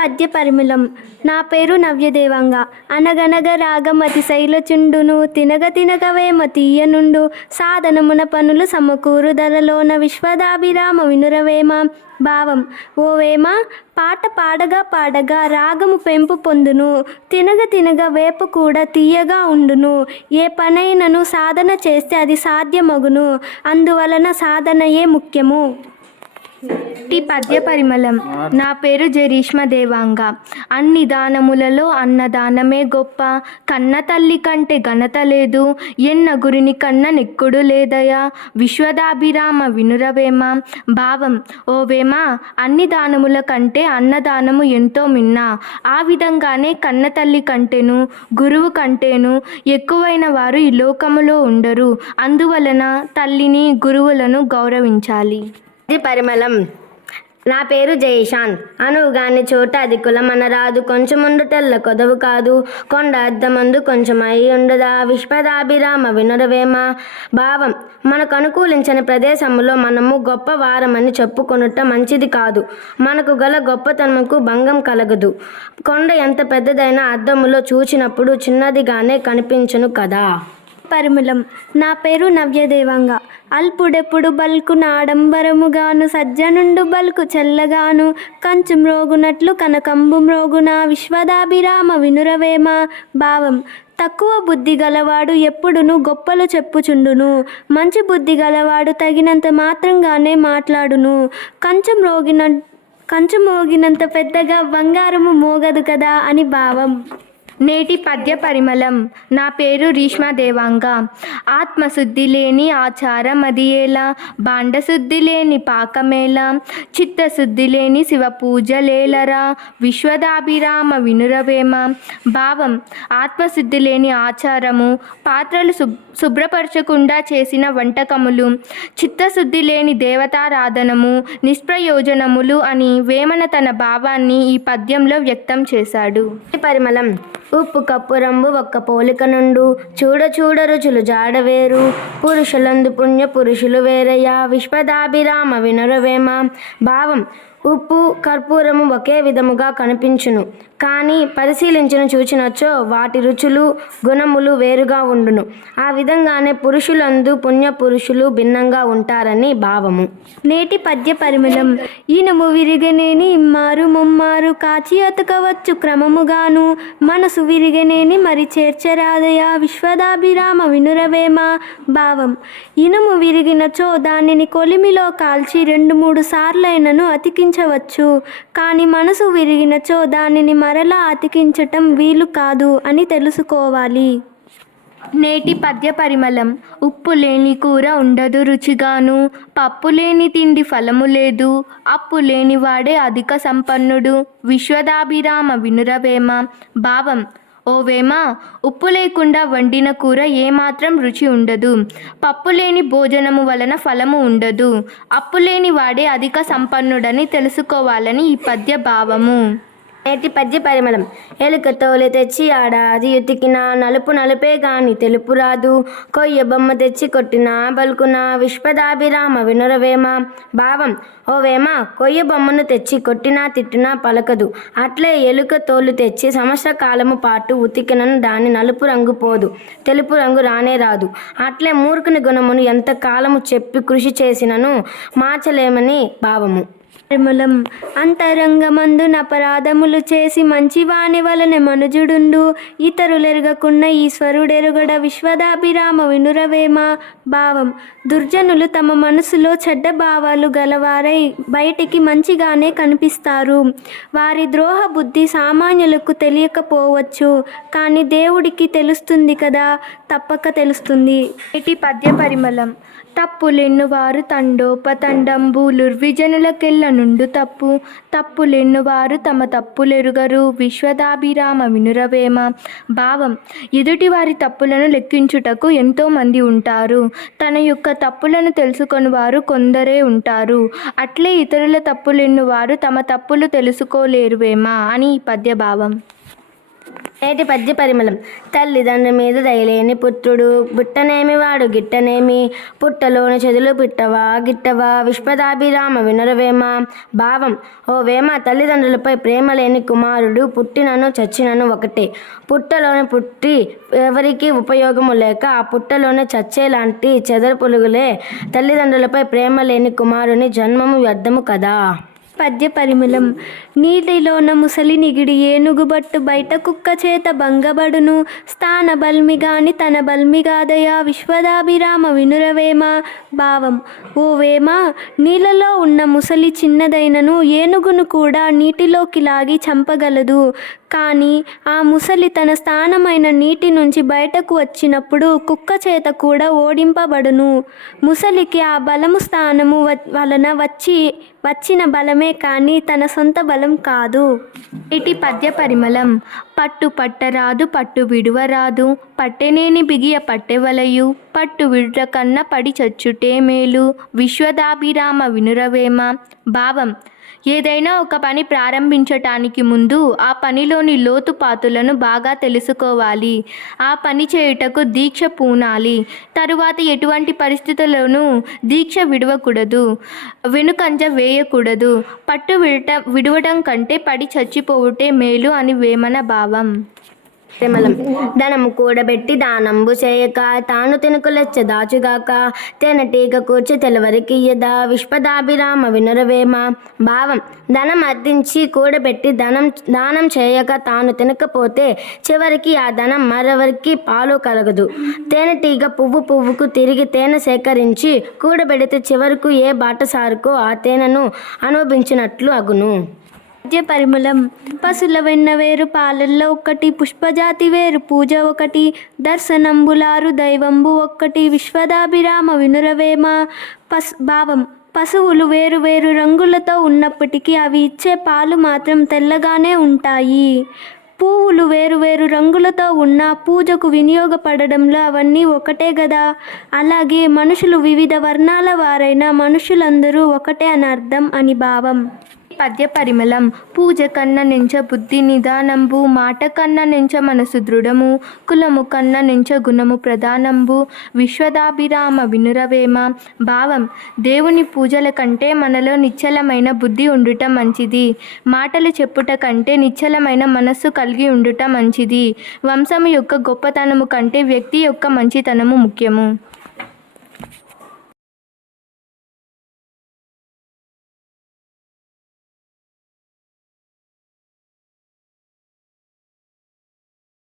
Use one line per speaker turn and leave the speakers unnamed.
పద్య పరిమళం. నా పేరు నవ్యదేవంగ. అనగనగ రాగమతి శైలచుండును. తినగ తినగవేమ తీయనుండు సాధనమున పనులు సమకూరు ధరలోన విశ్వదాభిరామ వినురవేమ. భావం ఓవేమ పాట పాడగా పాడగా రాగము పెంపు పొందును. తినగ తినగ వేప కూడా తీయగా ఉండును. ఏ పనైనను సాధన చేస్తే అది సాధ్యమగును. అందువలన సాధనయే ముఖ్యము. టి పద్య పరిమళం నా పేరు జరీష్మ దేవాంగ. అన్ని దానములలో అన్నదానమే గొప్ప. కన్న తల్లి కంటే ఘనత లేదు. ఎన్న గురిని కన్న నెక్కుడు లేదయా? విశ్వదాభిరామ వినురవేమ. భావం ఓవేమ అన్ని దానముల కంటే అన్నదానము ఎంతో మిన్న. ఆ విధంగానే కన్న తల్లి కంటేను గురువు కంటేను ఎక్కువైన వారు ఈ లోకములో ఉండరు. అందువలన తల్లిని గురువులను గౌరవించాలి.
పరిమళం. నా పేరు జయశాంత్. అనువుగాని చోట అది కులమనరాదు. కొంచెముండు తెల్ల కొదవు కాదు. కొండ అద్దమందు కొంచెం అయి ఉండదా? విశ్వదాభిరామ వినురవేమ? భావం. మనకు అనుకూలించని ప్రదేశంలో మనము గొప్ప వారమని చెప్పుకొనుట మంచిది కాదు. మనకు గల గొప్పతనముకు భంగం కలగదు. కొండ ఎంత పెద్దదైనా అద్దములో చూచినప్పుడు చిన్నదిగానే కనిపించను కదా.
పరిమళం. నా పేరు నవ్యదేవంగ. అల్పుడెప్పుడు బల్కు నాడంబరముగాను సజ్జనుండు బల్కు చెల్లగాను. కంచు మ్రోగునట్లు కనకంబు మ్రోగున విశ్వదాభిరామ వినురవేమ భావం. తక్కువ బుద్ధి గలవాడు ఎప్పుడును గొప్పలు చెప్పుచుండును. మంచి బుద్ధి గలవాడు తగినంత మాత్రంగానే మాట్లాడును. కంచు మ్రోగిన కంచు మోగినంత పెద్దగా బంగారము మోగదు కదా అని భావం. నేటి పద్య పరిమళం. నా పేరు రీష్మా దేవాంగ. ఆత్మశుద్ధి లేని ఆచారం అది ఎలా? బాండశుద్ధి లేని పాకమేలా? చిత్తశుద్ధి లేని శివ పూజలేలరా విశ్వదాభిరామ వినురవేమ. భావం ఆత్మశుద్ధి లేని ఆచారము పాత్రలు శుభ్ శుభ్రపరచకుండా చేసిన వంటకములు చిత్తశుద్ధి లేని దేవతారాధనము నిష్ప్రయోజనములు అని వేమన తన భావాన్ని ఈ పద్యంలో వ్యక్తం చేశాడు.
పరిమళం. ఉప్పు కప్పు రంబు ఒక్క పోలిక నుండు. చూడ చూడ రుచులు జాడవేరు పురుషులందు పుణ్య పురుషులు వేరయ్యా. విశ్వదాభిరామ వినురవేమ. భావం ఉప్పు కర్పూరము ఒకే విధముగా కనిపించును. కానీ పరిశీలించిన చూచినచో వాటి రుచులు గుణములు వేరుగా ఉండును. ఆ విధంగానే పురుషులందు పుణ్య పురుషులు భిన్నంగా ఉంటారని భావము.
నేటి పద్య పరిమళం. ఈనము విరిగనేని ఇమ్మారు ముమ్మారు కాచి అతకవచ్చు క్రమముగాను. మనసు విరిగనేని మరి చేర్చరాదయ విశ్వదాభిరామ వినురవేమ భావం. ఇనుము విరిగినచో దానిని కొలిమిలో కాల్చి రెండు మూడు సార్లైనను అతికించవచ్చు. కానీ మనసు విరిగినచో దానిని మరలా అతికించటం వీలు కాదు అని తెలుసుకోవాలి. నేటి పద్య పరిమళం. ఉప్పు లేని కూర ఉండదు రుచిగాను. పప్పు లేని తిండి ఫలము లేదు. అప్పు లేని వాడే అధిక సంపన్నుడు. విశ్వదాభిరామ వినురవేమ భావం. ఓవేమా ఉప్పు లేకుండా వండిన కూర ఏమాత్రం రుచి ఉండదు. పప్పు లేని భోజనము వలన ఫలము ఉండదు. అప్పు లేని వాడే అధిక సంపన్నుడని తెలుసుకోవాలని ఈ పద్య భావము.
నేటి పద్య పరిమళం. ఎలుక తోలు తెచ్చి ఆడ అది ఉతికిన నలుపు నలుపే గాని తెలుపు రాదు. కొయ్య బొమ్మ తెచ్చి కొట్టిన బలుకున విశ్వదాభిరామ వినురవేమ భావం ఓ వేమ కొయ్య బొమ్మను తెచ్చి కొట్టినా తిట్టినా పలకదు. అట్లే ఎలుక తోలు తెచ్చి సంవత్సర కాలము పాటు ఉతికినను దాని నలుపు రంగు పోదు. తెలుపు రంగు రానే రాదు. అట్లే మూర్ఖుని గుణమును ఎంత కాలము చెప్పి కృషి చేసినను మార్చలేమని భావము.
పరిమళం అంతరంగమందున అపరాధములు చేసి మంచివాని వలన మనుజుడుండు. ఇతరులెరగకున్న ఈశ్వరుడెరుగడ విశ్వదాభిరామ వినురవేమ భావం. దుర్జనులు తమ మనసులో చెడ్డ భావాలు గలవారై బయటికి మంచిగానే కనిపిస్తారు. వారి ద్రోహ బుద్ధి సామాన్యులకు తెలియకపోవచ్చు. కానీ దేవుడికి తెలుస్తుంది కదా తప్పక తెలుస్తుంది. ఇటు పద్య పరిమళం తప్పులెన్నువారు విజనులకెళ్ళను నుండు తప్పు. తప్పులెన్నువారు తమ తప్పులెరుగరు. విశ్వదాభిరామ వినురవేమ. భావం. ఎదుటివారి తప్పులను లెక్కించుటకు ఎంతోమంది ఉంటారు. తన యొక్క తప్పులను తెలుసుకొని వారు కొందరే ఉంటారు. అట్లే ఇతరుల తప్పులెన్నువారు తమ తప్పులు తెలుసుకోలేరువేమా అని ఈ పద్య భావం
నేటి పద్య పరిమళం. తల్లిదండ్రుల మీద దయలేని పుత్రుడు బుట్టనేమి వాడు గిట్టనేమి? పుట్టలోని చెదులు పిట్టవా గిట్టవా? విశ్వదాభిరామ వినరవేమ? భావం ఓ వేమ తల్లిదండ్రులపై ప్రేమ లేని కుమారుడు పుట్టినను చచ్చినను ఒకటే. పుట్టలోని పుట్టి ఎవరికి ఉపయోగము లేక ఆ పుట్టలోనే చచ్చేలాంటి చెదర పులుగులే తల్లిదండ్రులపై ప్రేమ లేని కుమారుని జన్మము వ్యర్థము కదా?
పద్య పరిమళం. నీటిలోన ముసలి నిగిడి ఏనుగుబట్టు బయట కుక్క చేత భంగబడును. స్థాన బల్మిగాని తన బల్మిగాదయా విశ్వదాభిరామ వినురవేమ భావం. ఓ వేమ నీళ్ళలో ఉన్న ముసలి చిన్నదైనను ఏనుగును కూడా నీటిలోకి లాగి చంపగలదు. కానీ ఆ ముసలి తన స్థానమైన నీటి నుంచి బయటకు వచ్చినప్పుడు కుక్క చేత కూడా ఓడింపబడును. ముసలికి ఆ బలము స్థానము వ- వలన వచ్చి వచ్చిన బలమే కానీ తన సొంత బలం కాదు. ఇటు పద్య పరిమళం. పట్టు పట్టరాదు పట్టు విడువరాదు పట్టెనేని బిగియ పట్టెవలయు పట్టు విడుట కన్న పడి చచ్చుటే మేలు. విశ్వదాభిరామ వినురవేమ. భావం. ఏదైనా ఒక పని ప్రారంభించటానికి ముందు ఆ పనిలోని లోతుపాతులను బాగా తెలుసుకోవాలి. ఆ పని చేయుటకు దీక్ష పూనాలి. తరువాత ఎటువంటి పరిస్థితుల్లోనూ దీక్ష విడవకూడదు. వెనుకంజ వేయకూడదు. పట్టు విడట విడవడం కంటే పడి చచ్చిపోవుటే మేలు అని వేమన భావం.
తిమలం ధనము కూడబెట్టి దానంబు చేయక తాను తినుకులెచ్చ దాచుగాక తేనెటీగ కూర్చి తెలవరికి ఇయ్యదా? విశ్వదాభిరామ వినురవేమ. భావం ధనం అర్థించి కూడబెట్టి ధనం దానం చేయక తాను తినకపోతే చివరికి ఆ ధనం మరెవరికి పాలు కలగదు. తేనెటీగ పువ్వు పువ్వుకు తిరిగి తేనె సేకరించి కూడబెడితే చివరకు ఏ బాటసారుకో ఆ తేనెను అనుభవించినట్లు అగును.
మధ్య పరిమళం. పశుల వెన్న వేరు పాలల్లో ఒకటి పుష్పజాతి వేరు పూజ ఒకటి దర్శనంబులారు దైవంబు ఒక్కటి విశ్వదాభిరామ వినురవేమ. పస్ భావం. పశువులు వేరు వేరు రంగులతో ఉన్నప్పటికీ అవి ఇచ్చే పాలు మాత్రం తెల్లగానే ఉంటాయి. పువ్వులు వేరు వేరు రంగులతో ఉన్న పూజకు వినియోగపడడంలో అవన్నీ ఒకటే కదా అలాగే మనుషులు వివిధ వర్ణాల వారైన మనుషులందరూ ఒకటే అని అర్థం అని భావం. పద్య పరిమళం. పూజ కన్న నెంచ బుద్ధి నిదానంబు మాట కన్న నెంచ మనసు దృఢము కులము కన్న నుంచ గుణము ప్రధానంబు. విశ్వదాభిరామ వినురవేమ. భావం దేవుని పూజల కంటే మనలో నిశ్చలమైన బుద్ధి ఉండుట మంచిది. మాటలు చెప్పుట కంటే నిశ్చలమైన మనస్సు కలిగి ఉండుట మంచిది. వంశము యొక్క గొప్పతనము కంటే వ్యక్తి యొక్క మంచితనము ముఖ్యము.